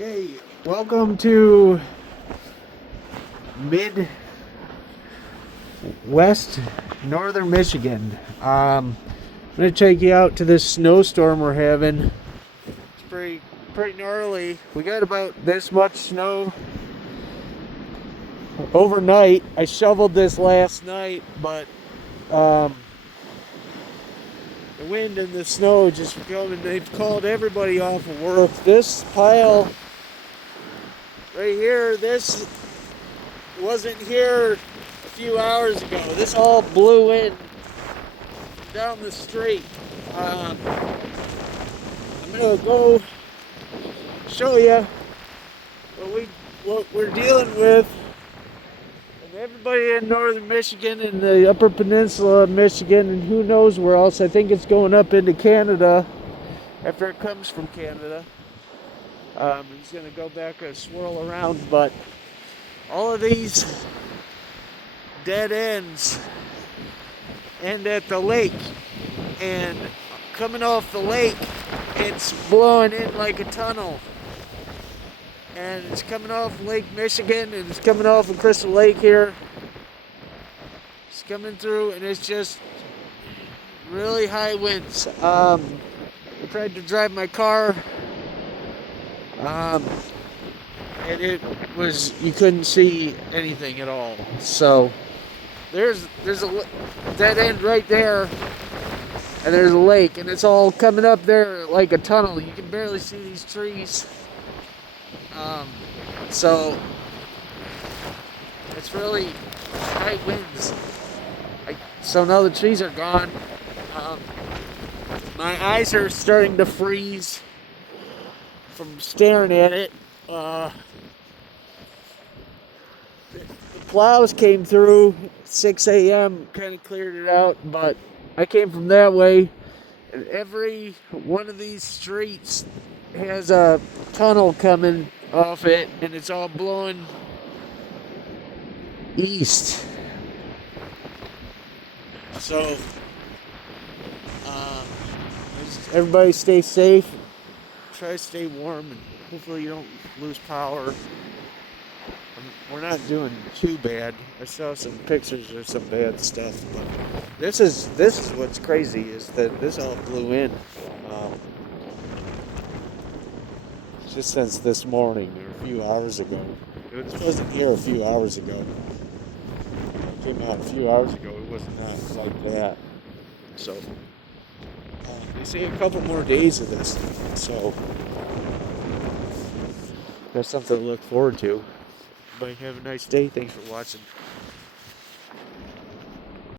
Okay, welcome to Midwest Northern Michigan. I'm gonna take you out to this snowstorm we're having. It's pretty gnarly. We got about this much snow overnight. I shoveled this last night, but the wind and the snow just coming. They've called everybody off of work. This pile right here, this wasn't here a few hours ago. This all blew in down the street. I'm gonna go show you what we're dealing with, and everybody in northern Michigan and the Upper Peninsula of Michigan, and who knows where else. I think it's going up into Canada after it comes from Canada. He's gonna go back and swirl around, but all of these dead ends end at the lake, and coming off the lake, it's blowing in like a tunnel, and it's coming off Lake Michigan, and it's coming off of Crystal Lake here. It's coming through, and it's just really high winds. I tried to drive my car, and it was, you couldn't see anything at all. So there's a dead end right there, and there's a lake, and it's all coming up there like a tunnel. You can barely see these trees. So it's really high winds. So now the trees are gone. My eyes are starting to freeze from staring at it. The plows came through 6 a.m., kind of cleared it out, but I came from that way, and every one of these streets has a tunnel coming off it, and it's all blowing east. So, just everybody stay safe, try to stay warm, and hopefully you don't lose power. We're not doing too bad. I saw some pictures of some bad stuff, but this is what's crazy, is that this all blew in just since this morning or a few hours ago. It wasn't here a few hours ago. It came out a few hours ago. It was not like that. So they say a couple more days of this. So that's something to look forward to. Everybody have a nice day. Thanks for watching.